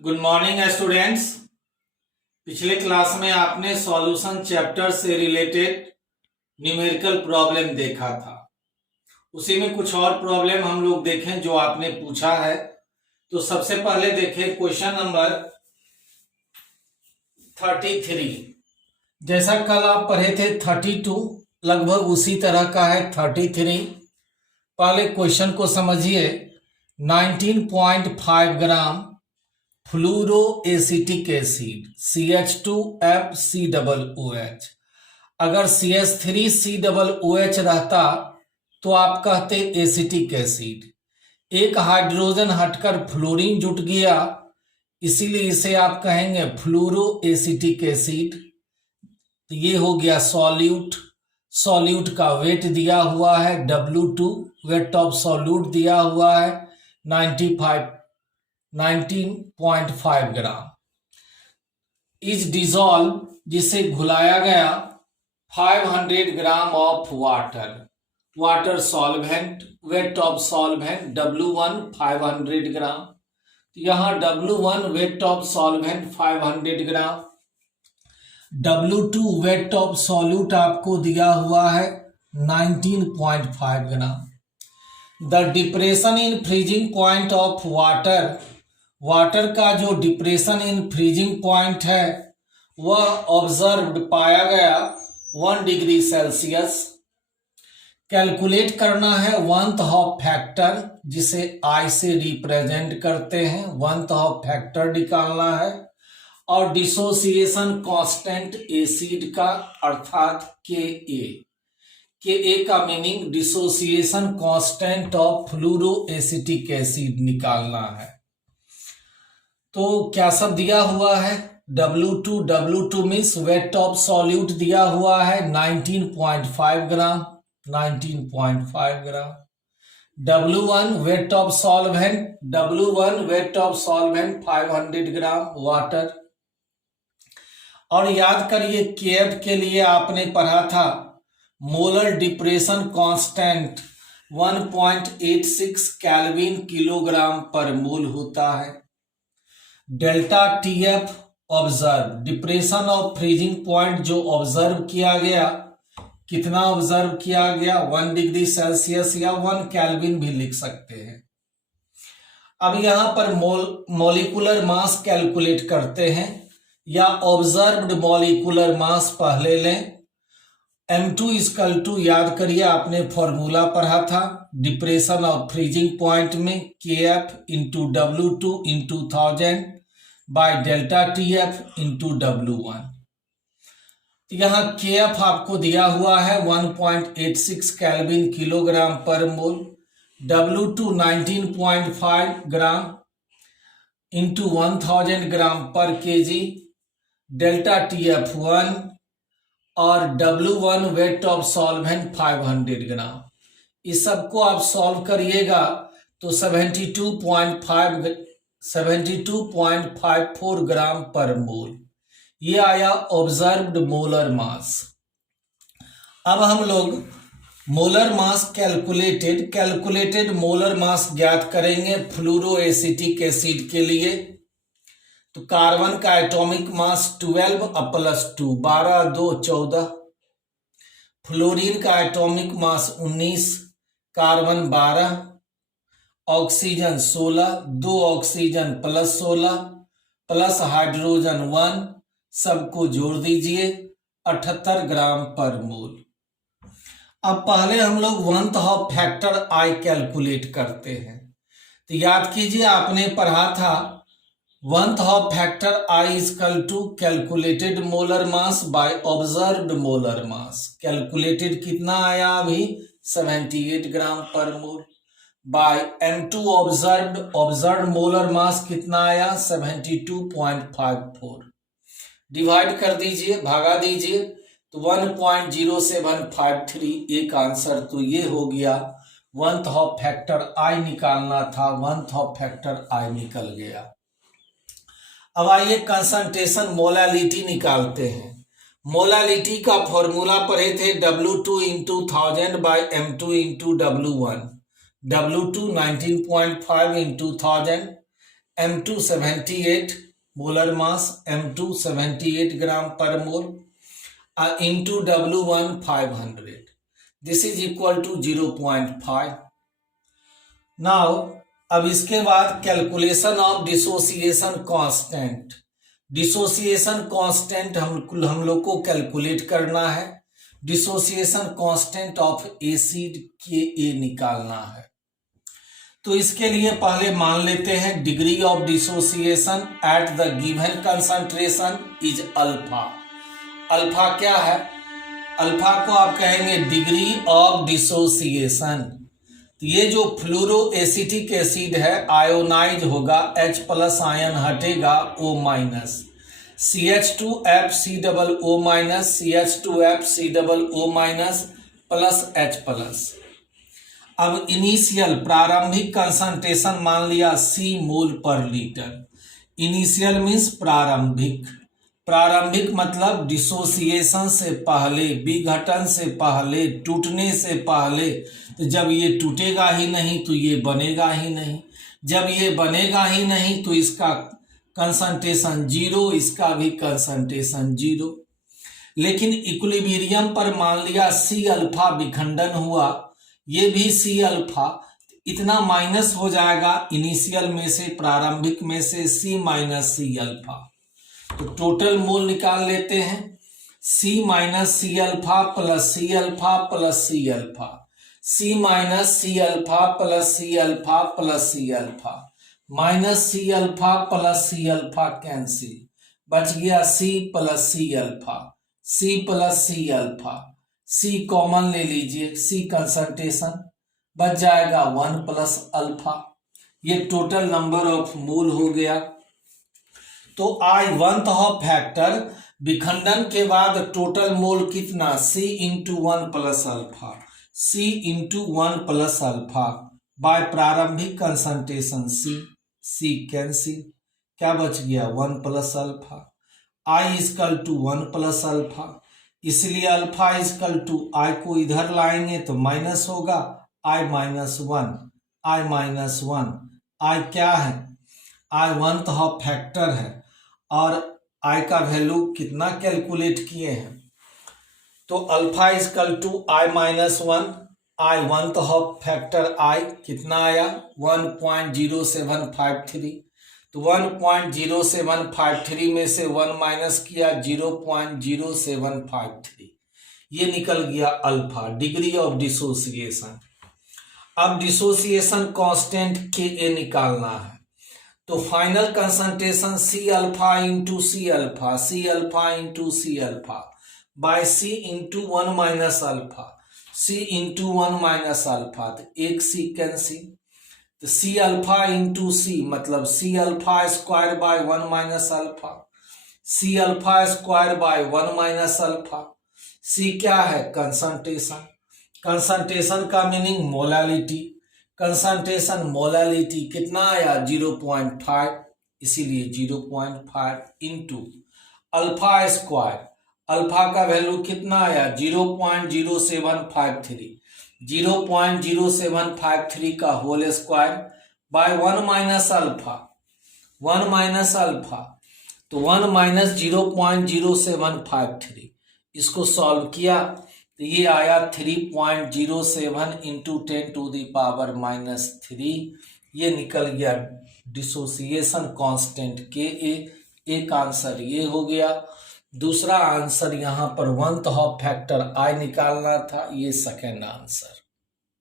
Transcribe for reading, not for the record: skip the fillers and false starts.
Good morning students. पिछले class में आपने सॉल्यूशन चैप्टर से रिलेटेड न्यूमेरिकल प्रॉब्लम देखा था। उसी में कुछ और प्रॉब्लम हम लोग देखें जो आपने पूछा है। तो सबसे पहले देखें क्वेश्चन नंबर 33। जैसा कल आप पढ़े थे 32, लगभग उसी तरह का है 33। पहले क्वेश्चन को समझिए। 19.5 ग्राम फ्लूरो एसिटिक एसिड CH2FCOOH, अगर CH3COOH रहता तो आप कहते एसिटिक एसिड। एक हाइड्रोजन हटकर फ्लोरीन जुट गया, इसीलिए इसे आप कहेंगे फ्लूरो एसिटिक एसिड। तो ये हो गया सॉल्यूट। सॉल्यूट का वेट दिया हुआ है W2, वेट ऑफ सॉल्यूट दिया हुआ है 19.5 ग्राम। इज डिजॉल्व, जिसे घुलाया गया 500 gram of water. Water solvent, weight of solvent W1 500 gram. यहां W1 weight of solvent 500 gram. W2 weight of solute आपको दिया हुआ है 19.5 gram. The depression in freezing point of water, water का जो डिप्रेशन इन फ्रीजिंग पॉइंट है वह observed पाया गया 1 डिग्री सेल्सियस। कैलकुलेट करना है वनथ ऑफ फैक्टर, जिसे I से रिप्रेजेंट करते हैं। वनथ ऑफ फैक्टर निकालना है और डिसोसिएशन कांस्टेंट एसिड का अर्थात Ka का meaning dissociation constant of fluoro acetic acid निकालना है। तो क्या सब दिया हुआ है? W2 means wait of solute दिया हुआ है 19.5 ग्राम। W1 weight of solvent 500 gram water. और याद करिए Kf के लिए आपने पढ़ा था molar depression constant 1.86 kelvin kilogram पर मोल होता है। Delta TF observe, depression of freezing point जो ऑब्जर्व किया गया, कितना ऑब्जर्व किया गया 1 डिग्री सेल्सियस या 1 केल्विन भी लिख सकते हैं। अब यहां पर मॉलिक्यूलर मास कैलकुलेट करते हैं, या ऑब्जर्व्ड मॉलिक्यूलर मास पहले लें। M2 इक्वल टू, याद करिए आपने फॉर्मूला पढ़ा था डिप्रेशन ऑफ फ्रीजिंग पॉइंट में Kf into W2 into 1000 by delta TF into W1। यहाँ Kf आपको दिया हुआ है 1.86 केल्विन किलोग्राम पर मोल। W2 19.5 ग्राम इंटू 1000 ग्राम पर केजी। डेल्टा TF 1 और W1 वेट ऑफ सॉल्वेंट 500 ग्राम। इस सबको आप सॉल्व करिएगा तो 72.54 ग्राम पर मोल, ये आया ऑब्जर्व्ड मोलर मास। अब हम लोग मोलर मास कैलकुलेटेड मोलर मास ज्ञात करेंगे फ्लूरो एसिटिक एसिड के लिए। तो कार्बन का एटॉमिक मास 12 + 2 12 2 14। फ्लोरीन का atomic mass 19, carbon 12, oxygen 16, 2 oxygen plus 16 plus hydrogen 1, सबको जोड़ दीजिए 78 ग्राम पर मोल। अब पहले हम लोग van't Hoff factor I calculate करते हैं। तो याद कीजिए आपने पढ़ा था van't Hoff factor I equal to calculated molar mass by observed molar mass. Calculated कितना आया अभी 78 ग्राम पर mole by M2 observed molar mass कितना आया 72.54। डिवाइड कर दीजिए, भागा दीजिए तो 1.0753 एक आंसर। तो ये हो गया वनथ ऑफ फैक्टर I निकालना था, वनथ ऑफ फैक्टर I निकल गया। अब आइए कंसंट्रेशन मोलालिटी निकालते हैं। मोलालिटी का फॉर्मूला पढ़े थे W2 into 1000 by M2 into W1। W2 19.5 into 1000, M2 78 molar mass, M2 78 gram पर mole, into W1 500. This is equal to 0.5. Now अब इसके बाद calculation of dissociation constant. Dissociation constant हम लोग को कैलकुलेट करना है। Dissociation constant of acid Ka निकालना है। तो इसके लिए पहले मान लेते हैं degree of dissociation at the given concentration is alpha. Alpha क्या है? अल्फा को आप कहेंगे डिग्री ऑफ डिसोसिएशन। तो ये जो फ्लोरो एसिटिक एसिड है आयोनाइज होगा, H प्लस आयन हटेगा, O minus, CH2FCOO minus, CH2FCOO minus plus H plus. अब इनिशियल प्रारंभिक कंसंट्रेशन मान लिया C मोल पर लीटर। इनिशियल मीन्स प्रारंभिक, प्रारंभिक मतलब डिसोसिएशन से पहले, विघटन से पहले, टूटने से पहले। तो जब ये टूटेगा ही नहीं तो ये बनेगा ही नहीं, जब ये बनेगा ही नहीं तो इसका कंसंट्रेशन जीरो, इसका भी कंसंट्रेशन जीरो। लेकिन इक्विलिब्रियम पर मान लिया C अल्फा विखंडन हुआ, ये भी C अल्फा, इतना माइनस हो जाएगा इनिशियल में से, प्रारंभिक में से C माइनस C अल्फा। तो टोटल मोल निकाल लेते हैं, C minus C alpha plus C alpha plus C alpha, C minus C alpha plus C alpha plus C alpha, minus C alpha plus C alpha cancel, बच गया C plus C alpha, C plus C alpha, C common ले लीजिए, C concentration, बच जाएगा 1 plus alpha. ये total number of mole हो गया। तो I1th फैक्टर विखंडन के बाद टोटल मोल कितना? C into 1 plus alpha, C into 1 plus alpha by प्रारंभिक कंसंट्रेशन C कैंसिल, क्या बच गया? 1 plus alpha. I equal to 1 plus alpha, इसलिए अल्फा इजकल टू I को इधर लाएंगे तो माइनस होगा, I minus 1, I minus 1। I क्या है? I1th फैक्टर है और I का वैल्यू कितना कैलकुलेट किए हैं? तो alpha equal to I minus 1, I1th factor I कितना आया? 1.0753। तो 1.0753 में से 1 माइनस किया, 0.0753, ये निकल गया अल्फा, डिग्री ऑफ डिसोसिएशन। अब डिसोसिएशन कांस्टेंट Ka निकालना है। तो final concentration C alpha into C alpha, C alpha into C alpha by C into 1 minus alpha, C into 1 minus alpha, तो एक C कैंसिल, तो C अल्फा इंटू C मतलब C alpha square by 1 minus alpha, C alpha square by 1 minus alpha. C क्या है? Concentration. Concentration का meaning molality, concentration molality कितना आया? 0.5, इसीलिए 0.5 इंटू अल्फा स्क्वायर, अल्फा का वैल्यू कितना आया? 0.0753, 0.0753 का whole square by 1 minus alpha, 1 minus alpha, तो 1 माइनस 0.0753, इसको सॉल्व किया तो ये आया 3.07 इंटू 10⁻⁻3। ये निकल गया डिसोसिएशन कांस्टेंट Ka। एक आंसर ये हो गया। दूसरा आंसर यहाँ पर 1th फैक्टर I निकालना था, ये सेकेंड आंसर।